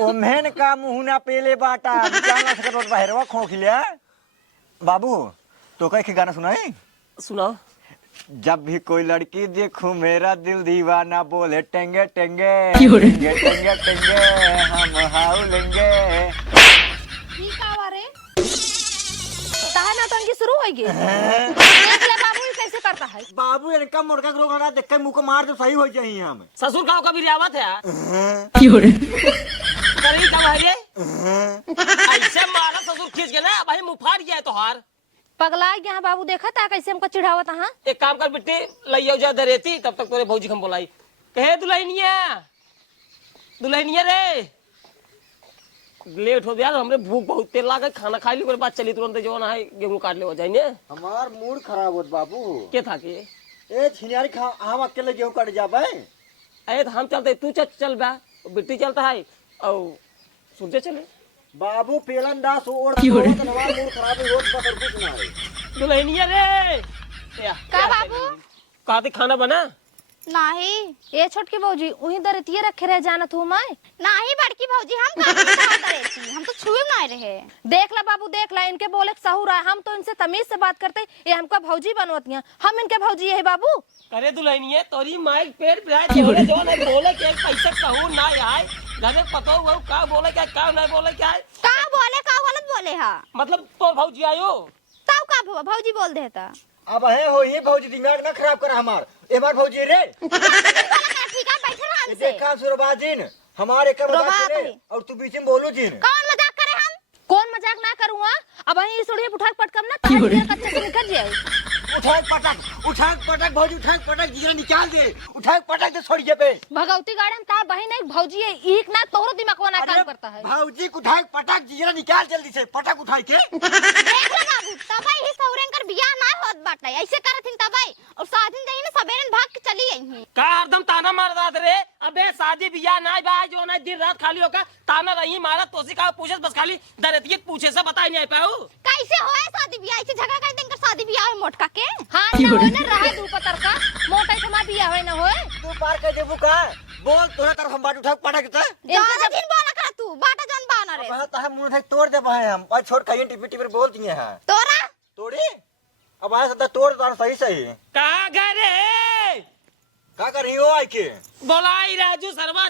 Women का मुंह ना पेले बाटा जाना सकत रोड बहरवा खोखिया। बाबू तो कहीं गाना सुनाई? सुनाओ। जब भी कोई लड़की देखूं मेरा दिल दीवाना बोले टेंगे टेंगे टेंगे टेंगे टेंगे हम हाउलेंगे। ठीक आवा रे ताहा नौटंकी शुरू होगी। देख ले बाबू ये कैसे करता है। बाबू इनका मुर्गा ग्रो लगा देख के मुंह को मार दो सही हो जाए हम। ससुर का कभी रियावत है करी कब है ये ऐसे मारा ससुर खींच के ना भाई मुंह फाड़ गया है तोहार। पगला गया बाबू देखा था कैसे हमको चिढ़ावत हाँ। एक काम कर बिट्टी लइयो जा दरेती तब तक तोरे भौजी हम बोलाई कहे दुल्हनिया दुल्हनिया रे लेट हो गया हमरे भूख बहुत तेल लागे खाना खा ली ओकरे बाद चली तुरंत जो ना है गेहूं काट ले हो जाइने। हमार मूड खराब होत बाबू। के था के ए छिनियारी खा हम अकेले गेहूं काट जाबे। अरे तो हम चलते तू चल बा बिट्टी चलता है और सूरज चले। बाबू पेलन दास ओढ़ के हमार मूड खराब होत बकर कुछ ना है। दुल्हनिया रे का बाबू कहते खाना बना नहीं ये छोटकी भौजी वही दरतिये रखे रह जानत हूँ मैं। नहीं बड़की भौजी हम हम तो छुए ना रहे। देख ला बाबू देख ला इनके बोले सहूर है हम तो इनसे तमीज से बात करते ये हमका भौजी बनवतियां हम इनके भौजी है बाबू। अरे दुल्हनिया तोरी माइक पेड़ पे बोले जो नहीं बोले के पैसा कहूं ना आए घर में पता हुआ का बोले क्या नहीं बोले क्या है का गलत बोले हा मतलब तो भौजी आयो तब का भौजी बोल देता। अब है हो ही भौजी दिमाग ना खराब कर हमार एबार भौजी रे ठीक है बैठे रह हमसे। देखा सुरबाजिन हमारे का मजाक करे और तू बीच में बोलू जिन। कौन मजाक करे हम? कौन मजाक ना करूँगा अब वही सुड़िए उठा के पटकम ना कच्चे से निकल जाए। उठा पटक भौजी उठा पटक जीरा निकाल दे उठा पटक दे छोड़िए पे। भगवती गार्डन ता बहन एक भौजी है एक ना तोरो दिमाग ना काम करता है। भौजी उठा पटक जीरा निकाल जल्दी से पटक उठा के। देख ले बाबू तबाई ही सौरेंकर बियाह ना होत बाटे ऐसे करथिन तबाई और साथिन जई ने सबेरन भाग के चली आई। का हरदम ताना मार दात रे अबे शादी बियाह ना बा जो ना दिन रात खाली होका ताना रही मारा तोसी का पूछे बस खाली दरतिये पूछे से बताई नहीं पाऊ कैसे होए शादी बियाह ऐसे झगड़ा कर देंगे शादी बियाह में मोटका के। हाँ ना होए ना रहा दू पतर का मोटा समा बिया होए ना होए। तू पार कर देबू का बोल तोरा तरफ हम बाट उठा पटक दे। ज्यादा दिन बोला कर तू बाटा जन बाना रे। अब तह मुंह उठा तोड़ दे भाई हम और छोड़ कहीं टिपी टिपी बोल दिए हैं तोरा तोड़ी अब आया सदा तोड़ तार सही सही कहां गए रे का कर रही हो आई के बोलाई राजू सरवा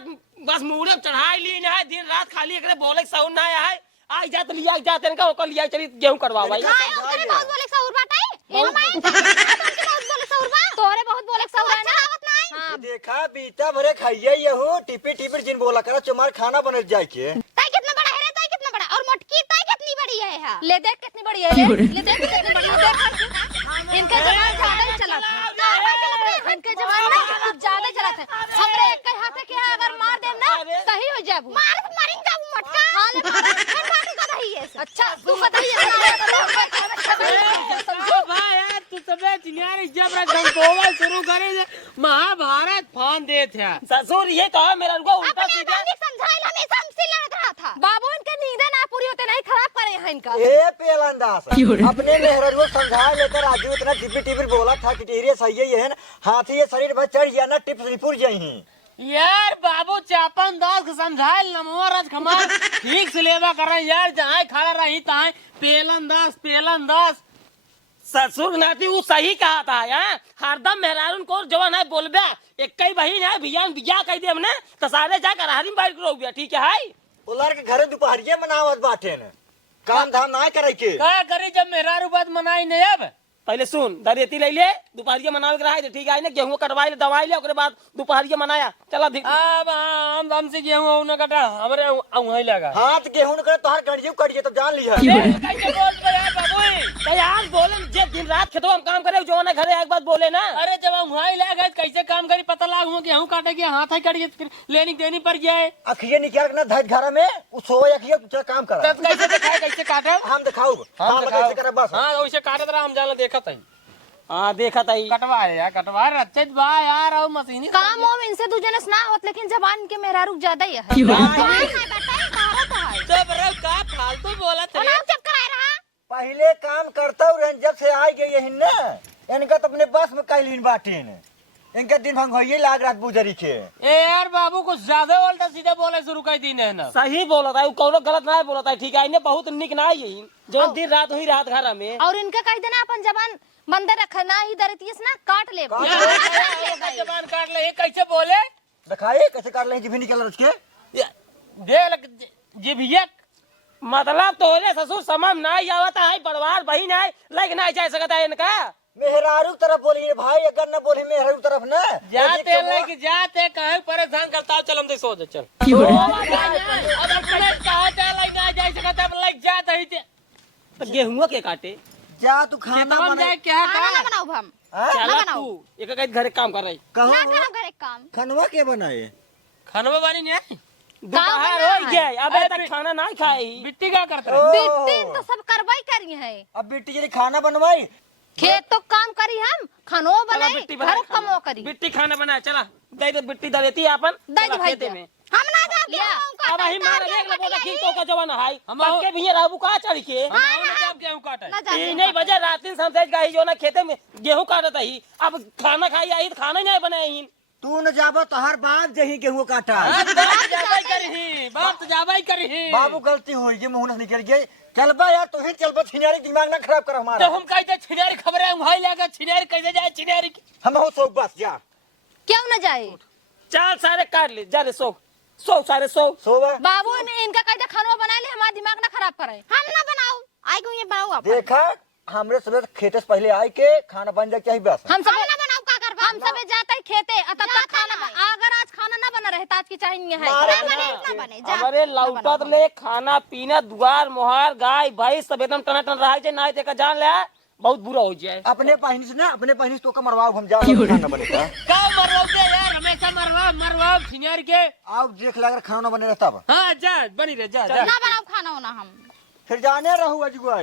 बस मुड़े चढ़ाई ली ना है दिन रात खाली एकरे बोले साउंड ना आया है आई जात लिया जात इनका ओकर लिया चली गेहूं करवा भाई। काय ओकरे बहुत बोले सौर बाटाई एनो माई तुमके बहुत बोले सौर बा तोरे बहुत बोले सौर है ना। हाँ देखा बीता भरे खाइए यहू टिपी टिपी जिन बोला करा चमार खाना बन जाए के। ताई कितना बड़ा है रे ताई कितना बड़ा और मोटकी ताई कितनी बड़ी है हा? ले देख कितनी बड़ी है ले देख कितनी बड़ी है देख इनके जवान ज्यादा ही चला था इनके जवान ना कुछ ज्यादा चला था हमरे एक के हाथे के अगर मार देम ना सही हो जाबू मार मारिन जाऊ मोटका हां ले फिर बात का रही है। अच्छा तू बताइए ओ भाई यार तू सबे चिनियारी जब रंगोवा शुरू करे महाभारत फान दे थे ससुर ये तो मेरा उनको उल्टा सीधा समझाइल हमेशा हमसे लड़ रहा था। बाबू इनके नींदें ना पूरी होते नहीं खराब करे यहाँ इनका। ए पेलंदास अपने मेहररुआ समझा लेकर राजू इतना टिपी टिपी बोला था कि टेरिया सही है ना हाथी ये शरीर भर चढ़ गया ना टिप रिपुर जाई यार बाबू चापन दास के समझाइल नमो रज खमार ठीक से लेवा कर रहे यार जहाँ खड़ा रही तहाँ पेलन दास ससुर नाती वो सही कहा था यार हरदम मेहरारून को जवान है बोलबे एक कई बहिन है बियान बिया कह दे हमने तो सारे जाकर हरी बाइक रो गया ठीक है हाय उलर के घरे दोपहरिया मनावत बाटे न काम धाम ना करे के का करे जब मेहरारू बात मनाई नहीं अब पहले सुन दरेती ले ले दोपहरिया मनावे के रहा ठीक है ना गेहूं कटवाई ले दवाई ले ओकरे बाद दोपहरिया मनाया चला अब हमसे गेहूं न कटा हमरे वहीं लगा हाथ गेहूं न करे तोहर कट तब जान लिया कैसे बोल पे यार बाबू यार बोले जे दिन रात खेतों हम काम करे जो ना घरे एक बात बोले ना अरे जब हम वहीं लगा कैसे काम करी पता लागू गेहूं काटे के हाथ ही कट गए लेनी देनी पड़ जाए अखिए निकाल ना धज घर में उ सोए अखिए कुछ काम कर तब कैसे दिखाए कैसे काटे हम दिखाऊ हम कैसे करे बस हां वैसे काटत रहा हम जान देखा था हां देखा था कटवा अच्छे बा यार और मशीनी काम हो इनसे दूजे ने सुना होत लेकिन जबान के मेहरारू ज्यादा ही है। जब रे का फालतू बोला थे जब कराए रहा पहले काम करता हूँ जब से आ गई है ना इनका तो अपने बस में कैलिन बाटे इनका दिन भंग होइए लाग रात बुजरी के। ए यार बाबू कुछ ज्यादा उल्टा सीधे बोले शुरू कर दी ने ना। सही बोला था, कोनो गलत ना बोला था, ठीक है। इन्हें बहुत निक ना आई जो दिन रात हुई रात घर में। और इनका कह देना अपन जबान बंदे रखना ही दरतियस ना काट ले। जबान काट ले, ये कैसे बोले? दिखाइए कैसे काट ले, जीभ निकल उसके। दे जिभिया मतलब तोरे ससुर समझ ना आवता है, बड़वार बहन है, लग ना जा सकता है इनका। मेहरारू तरफ बोलिए भाई, अगर न बोली मेहरारू तरफ न जाते लेके जाते कहे परेशान करता हूँ। चल हम सो जा चल। अब अपने चाहते लग ना जा सकता लग जाता ही थे। तो गेहूं के काटे जा तू खाना खेतवा में बना जाए क्या खाना का? ना बनाओ हम चला बनाओ। तू एक एक घर काम कर रही। कहो ना करो घर एक काम। खनवा के बनाए। खानवा बानी नहीं दोपहर हो गया, अबे तक खाना ना खाई। बिट्टी क्या करते रहे? बिट्टी तो सब करवाई करी है। अब बेटी जी खाना बनवाई। खेत तो काम करी हम, खानो बनाई, बिट्टी घर कमो करी। बिट्टी खाना बना, चला दे दे बिट्टी दे देती है अपन। दे दे भाई खेते दे। में हम ना जाते लिया। हम अब ही मार देख लो बोला कि तो का जवान है हम के भी रहबू का चढ़ के। हम जब गेहूं काटे ना जाते 3 बजे रात दिन समझ गई जो ना खेते में गेहूं काटत ही। अब खाना खाई आई तो खाना नहीं बनाई। तू न जाबो तो हर बात जही गेहूं काटा। बाप तो जाबाई करही। बाबू गलती हो गई, मुंह से निकल गई। चलबा यार, तू ही चलबा, छिनारी दिमाग ना खराब कर तो हमारा। हम कहते छिनारी खबर है वहां लेकर छिनारी कैसे जाए छिनारी की? हम हो सो बस जा क्यों न जाए? चाल सारे काट ले, जा रे सो सो सारे सो। सोवा। बाबू ने इनका कह दे खानो बना ले, हमारा दिमाग ना खराब करे। हम ना बनाओ आई को ये बनाओ आप। देखा हमरे सबे खेते से पहले आई के खाना बन जाए चाहिए बस। हम सब हम ना बनाओ का करबा। हम सब जाते ही खेते तब तक जाते खाना नहीं। अगर आज खाना ना बना रहे आज की चाहिए है। मारे ना बने ना बने जा। हमारे लौटत ले खाना पीना दुआर मोहार गाय भाई सब एकदम टना टन रहा है। ना देखा जान ले बहुत बुरा हो जाए। अपने पहनी से ना, अपने पहनी से तो का मरवाओ, हम जा खाना बनेगा। का मरवाते यार, हमेशा मरवा छिनारी के। आओ देख लगा खाना ना बने रहता बा। हां जा बनी रे जा जा। ना बनाओ खाना होना हम। फिर जाने रहू अजगुआ।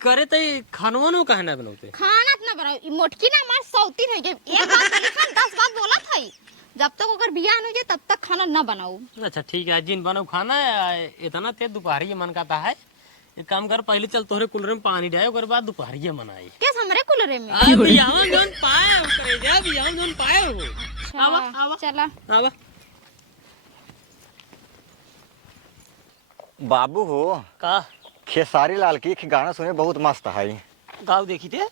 करे तो खानवा नो कहना बनाते। खाना ना बनाओ, ई मोटकी ना हमार सौती नहीं गई। एक बात बोली खान 10 बात बोला था। जब तक अगर बियाह नहीं हो जाए तब तक खाना ना बनाओ। अच्छा ठीक है, जिन बनाओ खाना है, इतना तेज दोपहरी मन करता है। एक काम कर, पहले चल तोहरे कूलर में पानी डाल, ओकर बाद दोपहरी मनाई। कैसे हमरे कूलर में? बियाहन जोन पाए हो करे जा, बियाहन जोन पाए हो। आवा आवा चला आवा। बाबू हो का खेसारी लाल की गाना सुने बहुत मस्त है। गाँव देखी थे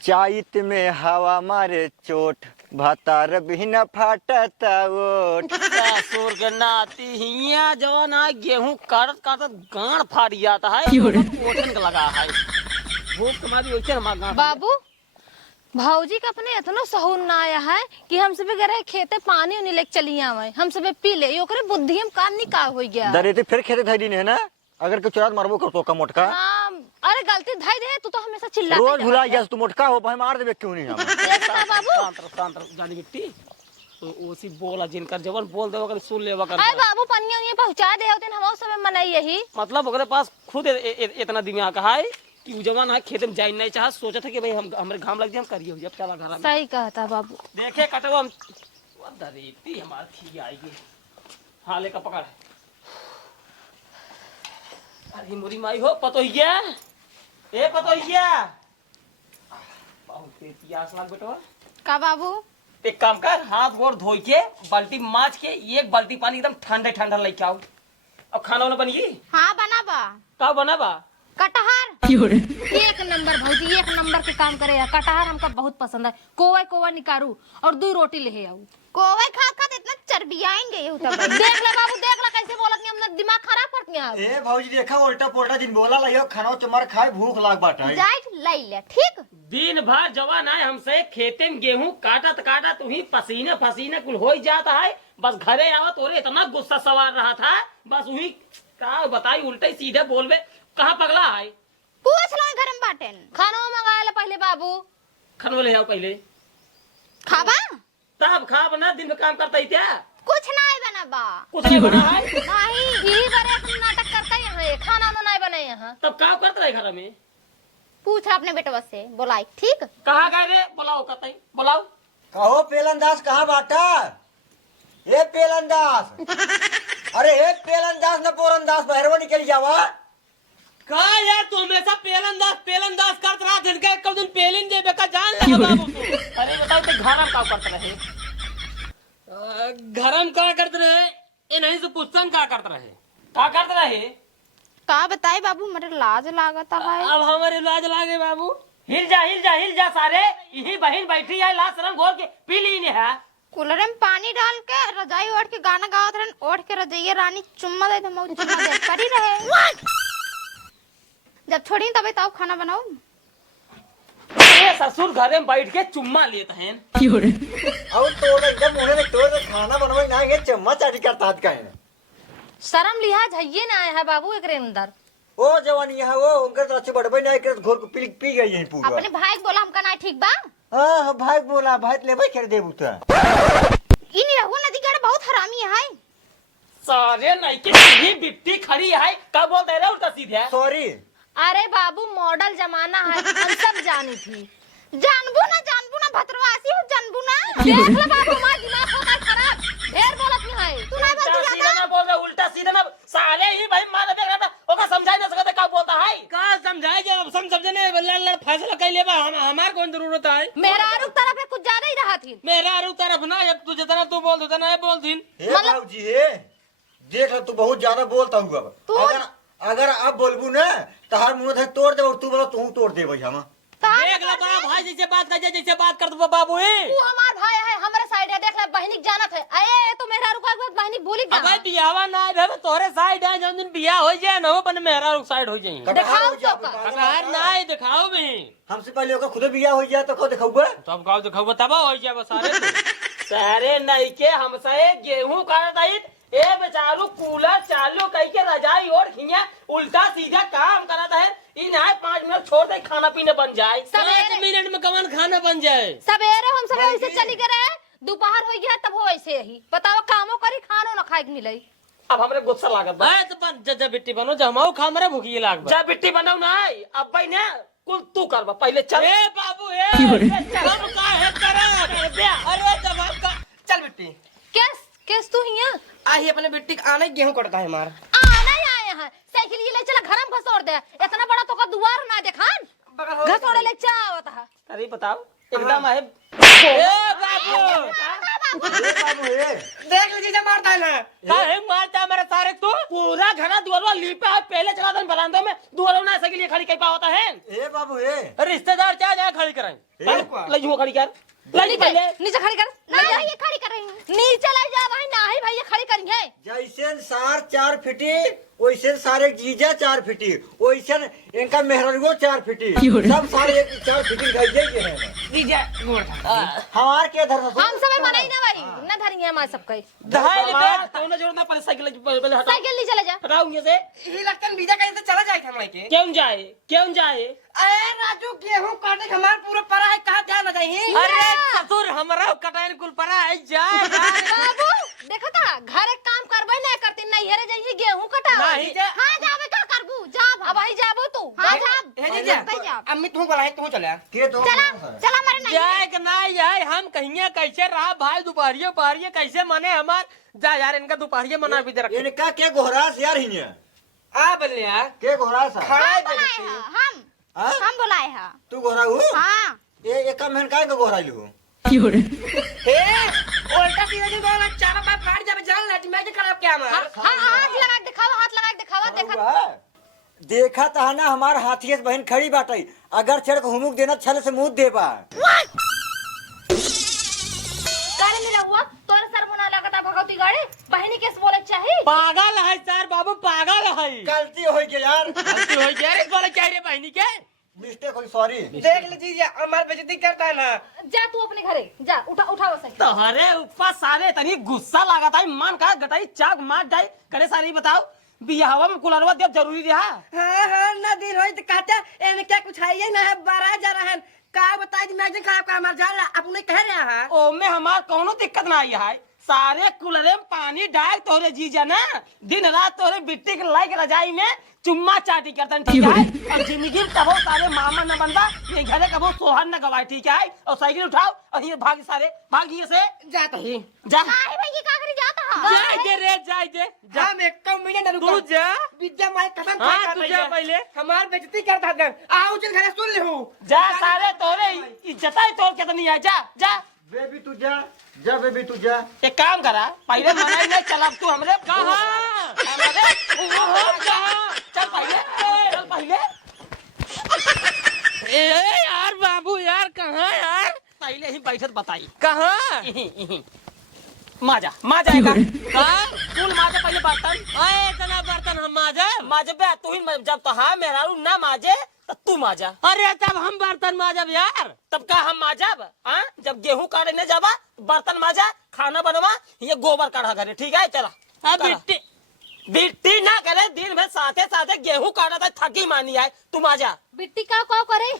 चाइत में हवा मारे चोट, भतार भी न फाटता ओट। ससुर के नाती हिया जवान है, गेहूं काटत काटत गांड फाट जाता है। कोटन का लगा है भूख के मारी वैसे हमारा गांड। बाबू भौजी का अपने इतना सहूर ना आया है कि हम सब गए खेते पानी उन्हीं लेके चली आवे, हम सब पी ले, ओकरे बुद्धि में काम नहीं का हो गया। दरेते फिर खेते धैली ने है ना, अगर कुछ रात मरबो कर तो का मोटका। हाँ, अरे गलती धाई दे, तू तो हमेशा चिल्लाते रोज भुला गया तू मोटका हो, भाई मार देबे क्यों नहीं हम। बाबू जानी बिट्टी तो उसी बोला जिनकर जवन बोल दे अगर सुन लेवा कर। अरे बाबू पनिया उनिया पहुंचा दे होते हम सब मनाई यही। मतलब ओकरे पास खुद इतना दिमाग है कि उ जवान है खेत में जाई नहीं चाह, सोचा था कि भाई हम हमरे घाम लग जाए हम करिए जब चला घर में। सही कहता बाबू। देखे कटवा हम दरेती हमार थी आएगी। हाँ ले का पकड़। अरे मोरी माई हो पतोहिया, ए पतोहिया बहुत तेज प्यास लाग बेटवा। का बाबू एक काम कर, हाथ गोड़ धो के बाल्टी माज के एक बाल्टी पानी एकदम ठंडे ठंडा लेके आओ। अब खाना वाना बनिए। हाँ बनाबा। का बनाबा? कटहर एक नंबर भौजी, एक नंबर के काम करे। कटहर हमका बहुत पसंद है। कोवा कोवा निकारू और 2 रोटी ले आऊ। कोवे खा खा इतना चर्बी आएंगे ये तब। देख ले बाबू, देख ले कैसे बोलत नहीं, हमने दिमाग खराब कर दिया। ए भौजी देखा उल्टा पोल्टा जिन बोला लइयो खाना चमर खाए भूख लाग बाटा। जाइट लई ले ठीक। दिन भर जवान है हमसे खेते में गेहूं काटत काटत वही पसीने पसीने कुल हो जाता है। बस घरे आवत और इतना गुस्सा सवार रहा था, बस वही का बताई उल्टे सीधे बोलबे। कहाँ पगला है? पूछ लो घर में बाटेन। खाना मंगाया ले पहले बाबू। खनवा ले जाओ पहले, खाबा तब खा बना। दिन में काम करता ही क्या? कुछ नहीं बनाबा। कुछ नहीं बना है नहीं यही बारे तुम नाटक करता है, खाना तो नहीं बने यहाँ। तब काम करता रहे घर में। पूछ अपने बेटवा से बोलाई ठीक। कहाँ गए रे? बुलाओ कतई बुलाओ। कहो पेलनदास कहाँ बाटा? ये पेलनदास अरे हे पेलनदास न पोरनदास बहरवा निकल जावा। कहा यार तू हमेशा पेलंदाज करत रहा जिनका एक दिन पेलिन जे बेका जान लगा बाबू तू। अरे बताओ तो घर में का करते रहे? घरम का करते रहे ये नहीं से पूछतन का करते रहे। का करते रहे? का बताए बाबू मेरे लाज लागता है। अब हमारे इलाज लागे बाबू। हिल जा सारे। यही बहन बैठी है लाश रंग घोर के पी ली ने है। कूलर में पानी डाल के रजाई ओढ़ के गाना गावत रहन, ओढ़ के रजाइए रानी चुम्मा दे हम चुम्मा दे करी रहे। जब छोड़ी तब ताऊ खाना बनाओ। ये ससुर घर में बैठ के चुम्मा लेते हैं। अब तो एकदम मुंह में तो खाना बनवाई ना ये चम्मच चाटी करता का है। शर्म लिहाज है ये ना आया है बाबू एकरे अंदर। ओ जवानी है वो उनका तो अच्छे बड़बई ना एक घोर को पी गई है पूरा। अपने भाई को बोला हमका ना ठीक बा। हां भाई बोला भाई लेबे कर देबू त। इनी रहुआ नदी गड़ बहुत हरामी है। सारे नहीं के यही बिट्टी खड़ी है। का बोल दे रहे उल्टा सीधे? सॉरी। अरे बाबू मॉडल जमाना है हम सब जानी थी। जानबू ना भतरवासी हो जानबू ना। देख ले बाबू मां दिमाग होता खराब ढेर बोलत नहीं है। तू ना उल्टा बोल सीधा ना बोल रहे उल्टा सीधा ना। सारे ही भाई मान दे रहा ओका समझाई ना सकते का बोलता है। का समझाए जब समझने लड़ फैसला कर लेबा हमार कौन जरूरत है। मेरा आरुख तरफ है कुछ ज्यादा ही रहा थी। मेरा आरु तरफ ना अब तू जितना तू बोल उतना है बोल दिन। हे बाबूजी हे देख ले तू बहुत ज्यादा बोलता हुआ। अगर अब बोलबू ना तो हर मुंह से तोड़ देबो तू बोला तू तोड़ देबो हम। देख ले बड़ा भाई जैसे बात कर जैसे बात कर दो बाबू ही। तू हमार भाई है हमारे साइड है देख ले बहनिक जानत है। अये तो मेरा रुक बहनिक बोली जा। अबे बियावा ना है तोरे साइड है जब दिन बियाह हो जाए ना अपन मेरा रुक साइड हो जाए। दिखाओ तो का। कटार ना है दिखाओ भी। हमसे पहले ओकर खुद बियाह हो जाए तो को दिखाऊबे। तब गाँव दिखाओ तब हो जाए सारे। सारे नहीं के हमसे गेहूं काटत आई ए बेचारू कूलर चालू कई के रजाई और खिया उल्टा सीधा काम करता है। इन 5 मिनट छोड़ दे खाना पीने बन जाए। 5 मिनट में कवन खाना बन जाए। सवेरे हम सब ऐसे चली गए दोपहर हो गया तब हो ऐसे ही बताओ कामों करी खानो ना खाए के मिले। अब हमरे गुस्सा लागत बा। तो बन जब बिट्टी बनो जमाओ खा मरे भूखी लाग जा बिट्टी बनाऊ ना अब भाई ने कुल तू करबा पहले चल। ए बाबू ए हम का है करा। अरे जवाब का चल बिट्टी केस तू हिया आही अपने बिट्टी आने गेहूं कटता है हमार। आना ही आए हैं साइकिल ये ले चला घर में घसोड़ दे इतना बड़ा तो का दुआर ना देखान घसोड़े ले चावत है। अरे बताओ एकदम है। ए बाबू बाबू हे देख लीजिए जब मारता है ना। का है मारता मेरे सारे तू। पूरा घना दुआरवा लीपा है पहले चला दन बरामदे में दुआरवा ना सके लिए खड़ी कई पा होता है। हे बाबू हे रिश्तेदार क्या जा खड़ी कराएं। ले जो खड़ी कर लड़ी पहले नीचे खड़ी कर ना ये खड़ी कर रही हूं। नीचे ले जा भाई ना ही भैया खड़ी करेंगे। जैसे सार 4 फीटी वैसे सारे जीजा 4 फीटी वैसे इनका मेहरगो 4 फीटी सब सारे 4 फीटी खाई जाएंगे हैं। दीजिए गोड़ खा। हमार के धर हम सब मनाई ना भाई ना धरेंगे हमारे सबके। धाई ले तो ना जोड़ना पहले साइकिल पहले हटा साइकिल नीचे ले जा। हटाओ ये से। ये लगता बीजा कहीं से चला जाए हमरे के। क्यों जाए अरे राजू गेहूं काटे के हमार पूरा परा है कहां ध्यान न जाई। अरे ससुर हमरा कटाइन कुल परा है जा। बाबू देखो ता घर एक काम करबे ना करती नहीं हेरे जाइए गेहूं कटा। नहीं। हां जावे का करबू जा अब आई जाबो तू। हां जा हे जीजा अम्मी तू बोला है तू चला। के तो चला मारे नहीं जाए कि ना यार हम कहिए कैसे रहा भाई दोपहरियो पहरियो कैसे मने हमार जा यार इनका दोपहरियो मना भी दे रख। इनका के गोहरास यार हिने आ बल्लिया के गोहरास है खड़ा हम बोलाए हैं हम बोलाए हैं। तू गोहरा हु हां ये एक महन काय के गोहराइलू हे उल्टा सीधा जो बोला चारा पाप फाड़ जावे जान लाठी मैं खराब क्या हमार। हां हाथ लगा के दिखावा देखा। देखा था ना हमार हाथियत बहन खड़ी बाटई अगर चढ़ के हुमुक देना छल से मुंह देबा। गाड़ी मिला हुआ तोरे सर मुना लगता भगवती गाड़ी बहनी केस बोले चाहिए। पागल है सर बाबू पागल है। गलती हो गई यार गलती हो गया रे बोले क्या रे बहनी के मिस्टेक हुई सॉरी। देख लीजिए हमार बेइज्जती करता है ना। जा तू अपने घरे जा उठाओ सही। तो हरे ऊपर सारे तनी गुस्सा लगा था मान का गटाई चाक मार जाए करे सारी बताओ बियाहवा में कुलरवा देव जरूरी रहा। हां ना दिन होई तो कहते एने क्या कुछ है ये ना है बारा जा रहा है का बताई मैं खराब का हमार जाला आप नहीं कह रहे हैं। ओ में हमार कोनो दिक्कत ना आई है सारे कुलरे में पानी डाल तोरे जीजा ना दिन रात तोरे बिट्टी के लाइक रजाई में चुम्मा चाटी करता ठीक है। और जिंदगी में कबो सारे मामा न बनता ये घरे कबो सोहर न गवाए ठीक है। और साइकिल उठाओ और ये भाग सारे भागिए से जाता ही जा। भाई भाई ये का करी जाता जाए दे रे जाए दे जा हम एक मिनट तू रुको जा विद्या माई कसम हाँ खा तू जा पहले हमार बेइज्जती करता है आओ चल घरे सुन ले हूं जा सारे तोरे इज्जत ही तोड़ के तो नहीं है जा जा बेबी तू जा जा बेबी तू जा एक काम करा पहले मनाई नहीं चल अब तू हमरे कहाँ चल पहले ए यार बाबू यार कहाँ यार पहले ही बैठत बताई कहाँ माजा माजा कहाँ कुल माजा पहले बर्तन अरे इतना बर्तन हम माजा माजे बे तू ही जब तो हाँ मेहरारू ना माजे तब तू माजा अरे तब हम बर्तन माजब यार तब का हम माजब हाँ जब गेहूं काटने जाबा बर्तन माजा खाना बनवा ये गोबर काढ़ा घरे ठीक है चला अब बिट्टी बिट्टी ना करे दिन भर साथे साथे गेहूं काटा था थकी मानी है तू माजा बिट्टी का करे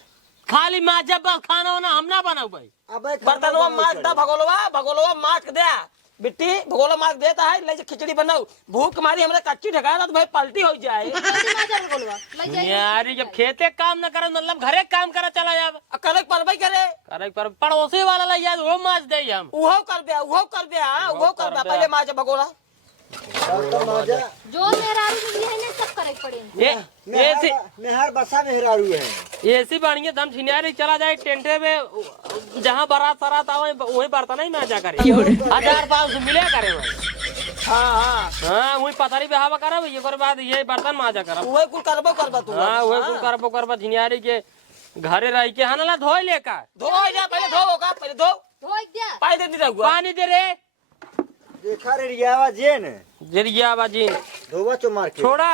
खाली माजब बस खाना वाना हम ना बनाऊ भाई अबे बर्तनवा माज दा भगोलवा माज दे बिट्टी भगोला माज देता है ले खिचड़ी बनाऊ भूख मारी हमरे कच्ची ढका तो भाई पलटी हो जाए जल्दी माजर बोलवा ले जाइए यार जब खेते काम न करे मतलब घरे काम करे चला जाब करे परबई करे करे पर पड़ोसी वाला ले जाए वो माज दे हम उहो कर बे पहले माज भगोला जो मेहरारू के लिए है ना सब करे पड़े ये ऐसी मेहर बसा मेहरारू है ऐसी बढ़िया दम छिनियारी चला जाए टेंटे में जहाँ बारात सरात आवे वही बर्तन ही माजा करे 1500 मिले करे भाई हाँ वही पथरी बेहावा करे एक बाद ये बर्तन माजा करे उहे कुल करबो तू हाँ वही कुल करबो झिनियारी के घरे रह के हनला धोई लेका धो जा पहले धो धोई दिया पानी दे दी पानी दे रे देखा रे रियावा जेन जरिया बाजी धोवा चो मार के छोड़ा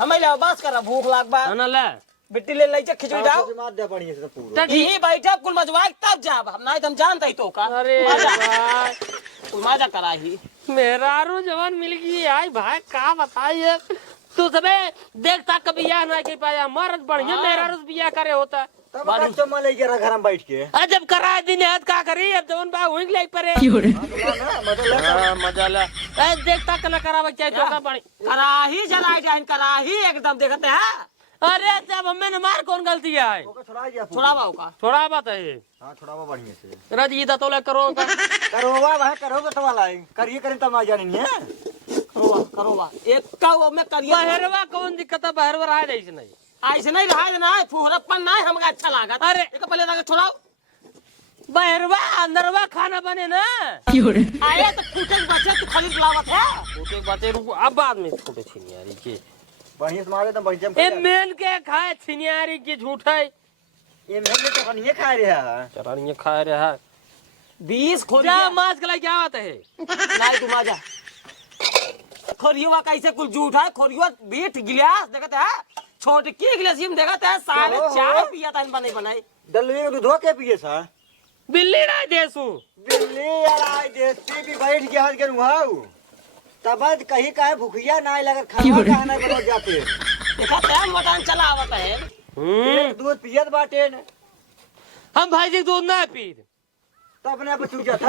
हमें ले बस कर भूख लाग बा हनला बिट्टी ले लाई खिचड़ी डाल मार दे बढ़िया से पूरा यही बैठा कुल मजवा तब जाब हम नहीं हम जानते ही तो का अरे भाई कुल मजा करा ही मेहरारू जवान मिल गई आई भाई का बताइए तू सबे देखता कभी यह ना के पाया मर्द बढ़िया मेहरारू से बियाह करे होता तब का चम्मा ले के घर में बैठ के आज जब करा दिन हाथ का करी अब जवन बा हुई ले परे मजा ला ए देखता कना करावे चाहे चौका पानी कराही जलाई जाइन कराही एकदम देखते हैं अरे जब हमें न मार कौन गलती है ओके छोड़ा दिया छोड़ा बाऊ का थोड़ा बात है हां छोड़ावा बढ़िया से रजी दा तोले करो का करोवा भाई करोगे तो वाला है करिए करें तब आ जानी है करोवा एक का वो में करिए बहरवा कौन दिक्कत है बहरवा रहा है नहीं ऐसे नहीं रहा ना फुहरपन नहीं हमका अच्छा लगा अरे एक पहले लगा छोड़ाओ बहरवा अंदरवा खाना बने ना आए तो फूटे बच्चे तो खाली लावत है छोटे बातें रुको अब बाद में छोटे छिनियारी के बढ़िया से मारे तो बढ़िया ए मेन के खाए छिनियारी की झूठ है ये मेरे तो कनिए खा रहा है चरानिया खा रहा है 20 खोरिया जा मास के लिए क्या बात है नहीं तुम आ जा खोरियो कैसे कुल झूठ है खोरियो बीट गिलास देखते है छोटकी गिलास में देखते है साले चाय पिया था बने बनाई दलवी में दूध के पिए सा बिल्ली ना देसू बिल्ली यार आई देसी भी बैठ गया हट के नुहाऊ तब कहीं काहे भूखिया ना लगा खाना खाना बनो जाते देखते है मटन चला आवत है एक दूध पियत बाटे न हम भाई जी दूध ना पी तो अपने आप चूक जाता